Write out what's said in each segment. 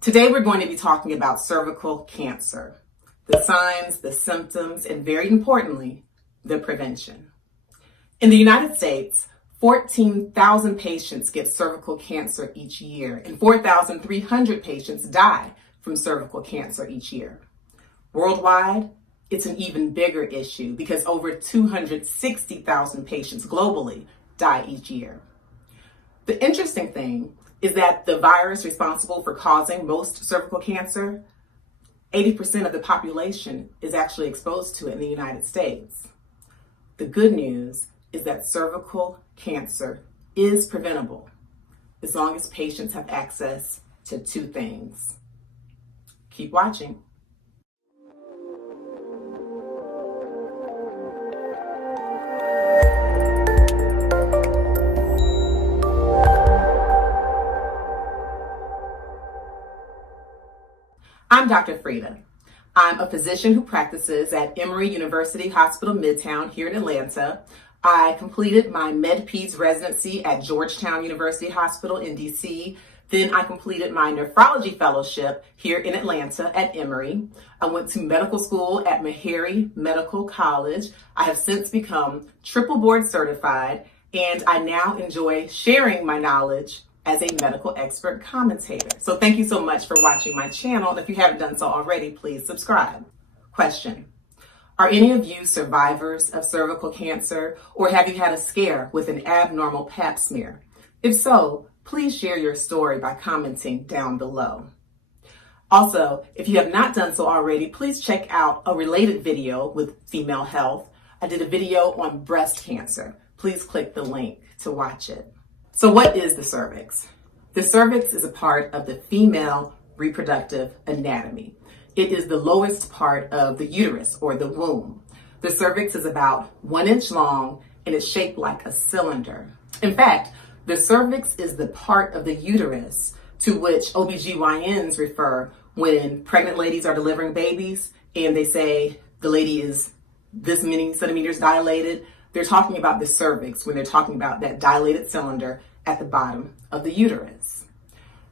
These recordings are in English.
Today we're going to be talking about cervical cancer, the signs, the symptoms, and very importantly, the prevention. In the United States, 14,000 patients get cervical cancer each year, and 4,300 patients die from cervical cancer each year. Worldwide, it's an even bigger issue because over 260,000 patients globally die each year. The interesting thing is that the virus responsible for causing most cervical cancer, 80% of the population is actually exposed to it in the United States. The good news is that cervical cancer is preventable as long as patients have access to two things. Keep watching. I'm Dr. Frida. I'm a physician who practices at Emory University Hospital Midtown here in Atlanta. I completed my Med-Peds residency at Georgetown University Hospital in DC. Then I completed my nephrology fellowship here in Atlanta at Emory. I went to medical school at Meharry Medical College. I have since become triple board certified, and I now enjoy sharing my knowledge as a medical expert commentator. So thank you so much for watching my channel. If you haven't done so already, please subscribe. Question: are any of you survivors of cervical cancer, or have you had a scare with an abnormal pap smear? If so, please share your story by commenting down below. Also, if you have not done so already, please check out a related video with female health. I did a video on breast cancer. Please click the link to watch it. So what is the cervix? The cervix is a part of the female reproductive anatomy. It is the lowest part of the uterus or the womb. The cervix is about 1 inch long and it's shaped like a cylinder. In fact, the cervix is the part of the uterus to which OBGYNs refer when pregnant ladies are delivering babies and they say the lady is this many centimeters dilated. They're talking about the cervix when they're talking about that dilated cylinder at the bottom of the uterus.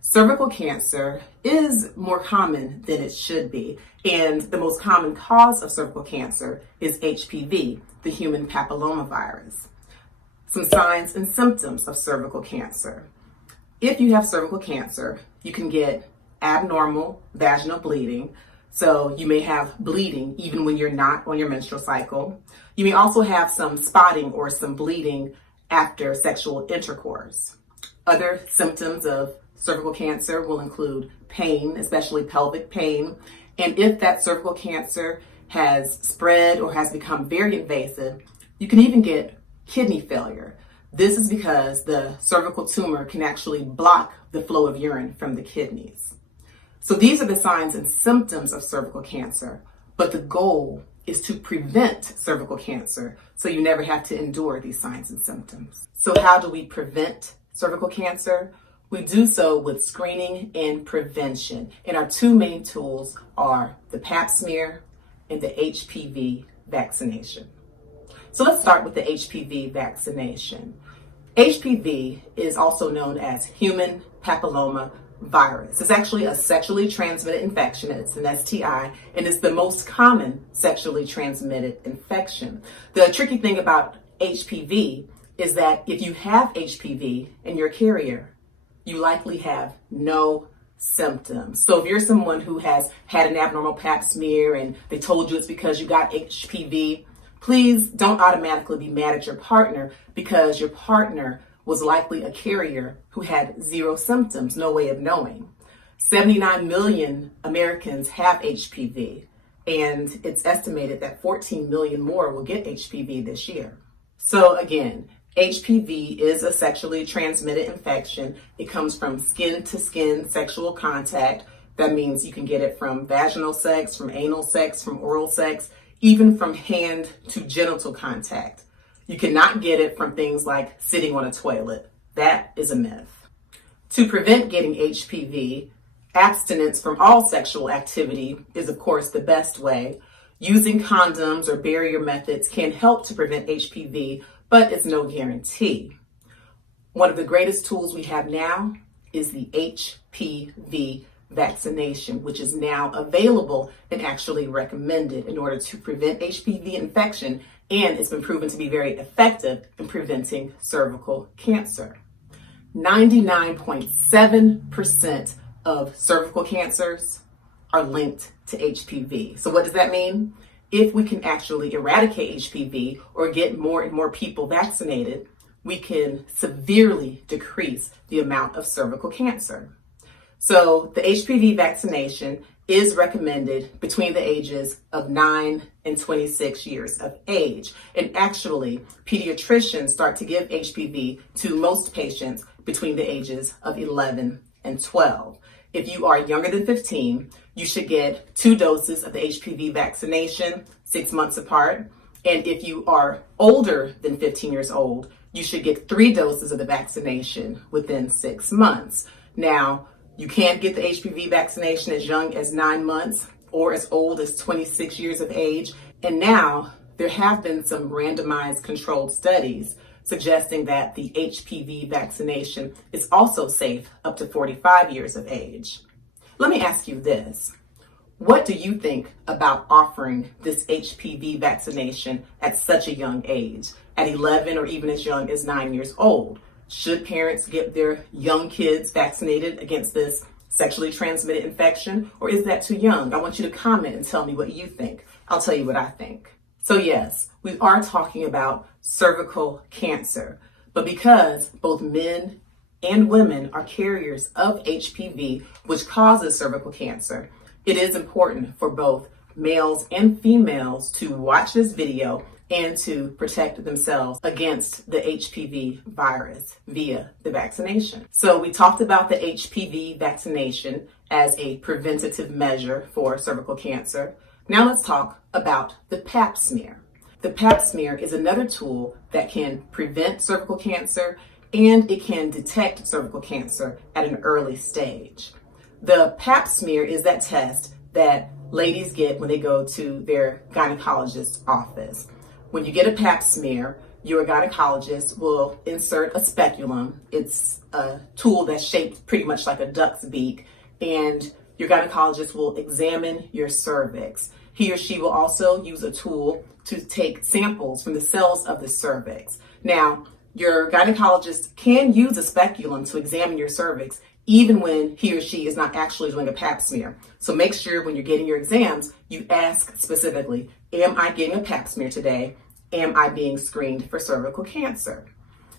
Cervical cancer is more common than it should be, and the most common cause of cervical cancer is HPV, the human papillomavirus. Some signs and symptoms of cervical cancer. If you have cervical cancer, you can get abnormal vaginal bleeding. So you may have bleeding even when you're not on your menstrual cycle. You may also have some spotting or some bleeding after sexual intercourse. Other symptoms of cervical cancer will include pain, especially pelvic pain. And if that cervical cancer has spread or has become very invasive, you can even get kidney failure. This is because the cervical tumor can actually block the flow of urine from the kidneys. So these are the signs and symptoms of cervical cancer, but the goal is to prevent cervical cancer so you never have to endure these signs and symptoms. So how do we prevent cervical cancer? We do so with screening and prevention. And our two main tools are the pap smear and the HPV vaccination. So let's start with the HPV vaccination. HPV is also known as human papilloma virus. It's actually a sexually transmitted infection. It's an STI, and it's the most common sexually transmitted infection. The tricky thing about HPV is that if you have HPV and you're a carrier, you likely have no symptoms. So if you're someone who has had an abnormal pap smear and they told you it's because you got HPV, please don't automatically be mad at your partner because your partner was likely a carrier who had zero symptoms, no way of knowing. 79 million Americans have HPV, and it's estimated that 14 million more will get HPV this year. So again, HPV is a sexually transmitted infection. It comes from skin-to-skin sexual contact. That means you can get it from vaginal sex, from anal sex, from oral sex, even from hand to genital contact. You cannot get it from things like sitting on a toilet. That is a myth. To prevent getting HPV, abstinence from all sexual activity is, of course, the best way. Using condoms or barrier methods can help to prevent HPV, but it's no guarantee. One of the greatest tools we have now is the HPV vaccination, which is now available and actually recommended in order to prevent HPV infection, and it's been proven to be very effective in preventing cervical cancer. 99.7% of cervical cancers are linked to HPV. So what does that mean? If we can actually eradicate HPV or get more and more people vaccinated, we can severely decrease the amount of cervical cancer. So the HPV vaccination is recommended between the ages of 9 and 26 years of age. And actually, pediatricians start to give HPV to most patients between the ages of 11 and 12. If you are younger than 15, you should get 2 doses of the HPV vaccination 6 months apart. And if you are older than 15 years old, you should get 3 doses of the vaccination within 6 months. Now, you can't get the HPV vaccination as young as 9 months or as old as 26 years of age. And now there have been some randomized controlled studies suggesting that the HPV vaccination is also safe up to 45 years of age. Let me ask you this. What do you think about offering this HPV vaccination at such a young age, at 11 or even as young as 9 years old? Should parents get their young kids vaccinated against this sexually transmitted infection, or is that too young? I want you to comment and tell me what you think. I'll tell you what I think. So yes, we are talking about cervical cancer, but because both men and women are carriers of HPV, which causes cervical cancer, it is important for both males and females to watch this video and to protect themselves against the HPV virus via the vaccination. So we talked about the HPV vaccination as a preventative measure for cervical cancer. Now let's talk about the Pap smear. The Pap smear is another tool that can prevent cervical cancer, and it can detect cervical cancer at an early stage. The Pap smear is that test that ladies get when they go to their gynecologist's office. When you get a Pap smear, your gynecologist will insert a speculum. It's a tool that's shaped pretty much like a duck's beak, and your gynecologist will examine your cervix. He or she will also use a tool to take samples from the cells of the cervix. Now, your gynecologist can use a speculum to examine your cervix even when he or she is not actually doing a Pap smear. So make sure when you're getting your exams, you ask specifically, am I getting a Pap smear today? Am I being screened for cervical cancer?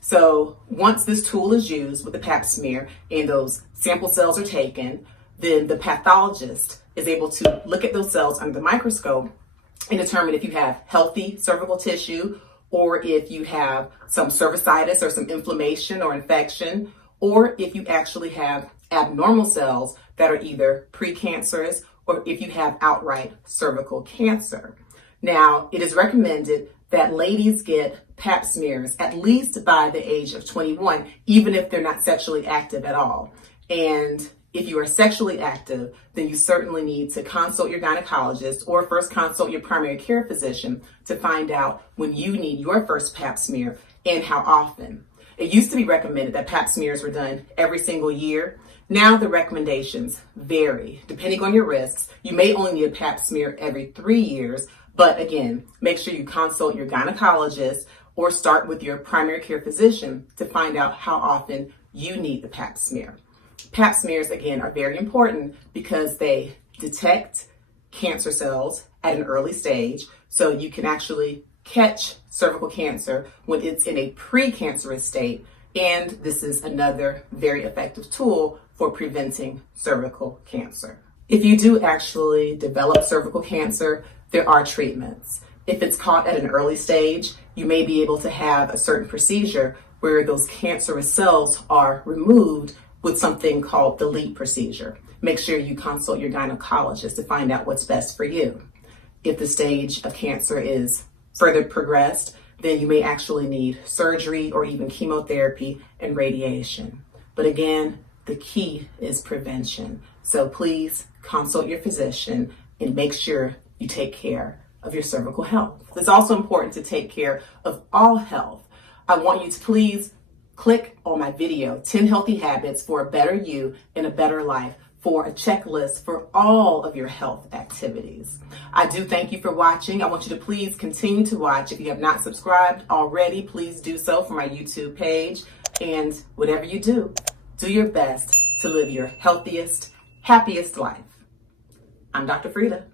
So once this tool is used with the Pap smear and those sample cells are taken, then the pathologist is able to look at those cells under the microscope and determine if you have healthy cervical tissue, or if you have some cervicitis or some inflammation or infection, or if you actually have abnormal cells that are either precancerous or if you have outright cervical cancer. Now, it is recommended that ladies get Pap smears at least by the age of 21, even if they're not sexually active at all. And if you are sexually active, then you certainly need to consult your gynecologist or first consult your primary care physician to find out when you need your first Pap smear and how often. It used to be recommended that Pap smears were done every single year. Now the recommendations vary. Depending on your risks, you may only need a Pap smear every 3 years, but again, make sure you consult your gynecologist or start with your primary care physician to find out how often you need the Pap smear. Pap smears, again, are very important because they detect cancer cells at an early stage, so you can actually catch cervical cancer when it's in a precancerous state, and this is another very effective tool for preventing cervical cancer. If you do actually develop cervical cancer, there are treatments. If it's caught at an early stage, you may be able to have a certain procedure where those cancerous cells are removed with something called the LEAP procedure. Make sure you consult your gynecologist to find out what's best for you. If the stage of cancer is further progressed, then you may actually need surgery or even chemotherapy and radiation. But again, the key is prevention. So please consult your physician and make sure you take care of your cervical health. It's also important to take care of all health. I want you to please click on my video, 10 Healthy Habits for a Better You and a Better Life, for a checklist for all of your health activities. I do thank you for watching. I want you to please continue to watch. If you have not subscribed already, please do so for my YouTube page. And whatever you do your best to live your healthiest, happiest life. I'm Dr. Frida.